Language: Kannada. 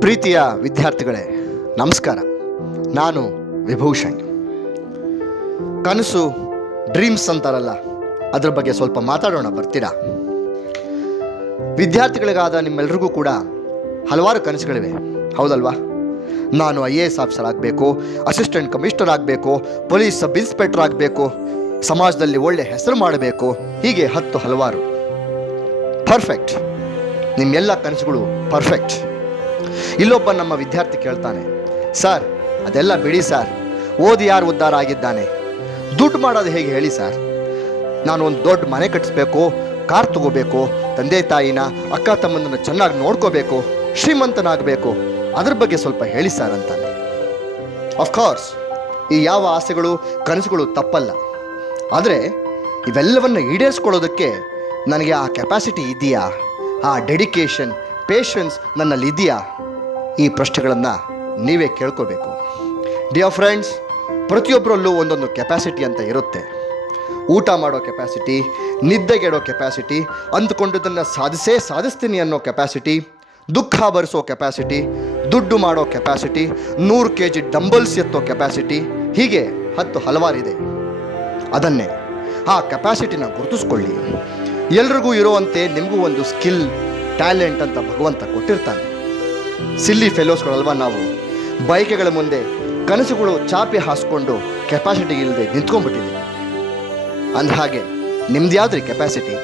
ಪ್ರೀತಿಯ ವಿದ್ಯಾರ್ಥಿಗಳೇ, ನಮಸ್ಕಾರ. ನಾನು ವಿಭೂಷಣ್. ಕನಸು, ಡ್ರೀಮ್ಸ್ ಅಂತಾರಲ್ಲ, ಅದ್ರ ಬಗ್ಗೆ ಸ್ವಲ್ಪ ಮಾತಾಡೋಣ, ಬರ್ತೀರಾ? ವಿದ್ಯಾರ್ಥಿಗಳಿಗಾದ ನಿಮ್ಮೆಲ್ರಿಗೂ ಕೂಡ ಹಲವಾರು ಕನಸುಗಳಿವೆ, ಹೌದಲ್ವಾ? ನಾನು IAS ಆಫೀಸರ್ ಆಗಬೇಕು, ಅಸಿಸ್ಟೆಂಟ್ ಕಮಿಷನರ್ ಆಗಬೇಕು, ಪೊಲೀಸ್ ಸಬ್ ಇನ್ಸ್ಪೆಕ್ಟರ್ ಆಗಬೇಕು, ಸಮಾಜದಲ್ಲಿ ಒಳ್ಳೆ ಹೆಸರು ಮಾಡಬೇಕು, ಹೀಗೆ ಹಲವಾರು. ಪರ್ಫೆಕ್ಟ್. ನಿಮ್ಮೆಲ್ಲ ಕನಸುಗಳು ಪರ್ಫೆಕ್ಟ್. ಇಲ್ಲೊಬ್ಬ ನಮ್ಮ ವಿದ್ಯಾರ್ಥಿ ಕೇಳ್ತಾನೆ, ಸರ್ ಅದೆಲ್ಲ ಬಿಡಿ ಸರ್, ಓದಿ ಯಾರು ಉದ್ಧಾರ ಆಗಿದ್ದಾನೆ, ದುಡ್ಡು ಮಾಡೋದು ಹೇಗೆ ಹೇಳಿ ಸರ್? ನಾನು ಒಂದು ದೊಡ್ಡ ಮನೆ ಕಟ್ಟಿಸ್ಬೇಕು, ಕಾರ್ ತಗೋಬೇಕು, ತಂದೆ ತಾಯಿನ ಅಕ್ಕ ತಮ್ಮಂದನ್ನು ಚೆನ್ನಾಗಿ ನೋಡ್ಕೋಬೇಕು, ಶ್ರೀಮಂತನಾಗಬೇಕು, ಅದ್ರ ಬಗ್ಗೆ ಸ್ವಲ್ಪ ಹೇಳಿ ಸರ್ ಅಂತಾನೆ. ಅಫ್ಕೋರ್ಸ್ ಈ ಯಾವ ಆಸೆಗಳು ಕನಸುಗಳು ತಪ್ಪಲ್ಲ, ಆದರೆ ಇವೆಲ್ಲವನ್ನು ಈಡೇರಿಸ್ಕೊಳ್ಳೋದಕ್ಕೆ ನನಗೆ ಆ ಕೆಪಾಸಿಟಿ ಇದೆಯಾ, ಆ ಡೆಡಿಕೇಶನ್, ಪೇಷನ್ಸ್ ನನ್ನಲ್ಲಿ ಇದೆಯಾ? ಈ ಪ್ರಶ್ನೆಗಳನ್ನು ನೀವೇ ಕೇಳ್ಕೋಬೇಕು. ಡಿಯರ್ ಫ್ರೆಂಡ್ಸ್, ಪ್ರತಿಯೊಬ್ಬರಲ್ಲೂ ಒಂದೊಂದು ಕೆಪಾಸಿಟಿ ಅಂತ ಇರುತ್ತೆ. ಊಟ ಮಾಡೋ ಕೆಪಾಸಿಟಿ, ನಿದ್ದೆಗೆಡೋ ಕೆಪಾಸಿಟಿ, ಅಂದುಕೊಂಡದನ್ನು ಸಾಧಿಸ್ತೀನಿ ಅನ್ನೋ ಕೆಪಾಸಿಟಿ, ದುಃಖ ಭರಿಸೋ ಕೆಪಾಸಿಟಿ, ದುಡ್ಡು ಮಾಡೋ ಕೆಪಾಸಿಟಿ, 100 kg ಡಂಬಲ್ಸ್ ಎತ್ತೋ ಕೆಪಾಸಿಟಿ, ಹೀಗೆ ಹಲವಾರಿದೆ. ಅದನ್ನೇ ಆ ಕೆಪಾಸಿಟಿನ ಗುರುತಿಸ್ಕೊಳ್ಳಿ. ಎಲ್ರಿಗೂ ಇರೋವಂತೆ ನಿಮಗೂ ಒಂದು ಸ್ಕಿಲ್, ಟ್ಯಾಲೆಂಟ್ ಅಂತ ಭಗವಂತ ಕೊಟ್ಟಿರ್ತಾನೆ. ಸಿಲ್ಲಿ ಫೆಲೋಸ್ಗಳಲ್ವ ನಾವು? ಬಯಕೆಗಳ ಮುಂದೆ ಕನಸುಗಳು ಚಾಪಿ ಹಾಸ್ಕೊಂಡು ಕೆಪಾಸಿಟಿ ಇಲ್ಲದೆ ನಿಂತ್ಕೊಂಡ್ಬಿಟ್ಟಿದ್ದೀವಿ. ಅಂದಹಾಗೆ ನಿಮ್ದು ಯಾವ್ದ್ರಿ ಕೆಪಾಸಿಟಿ?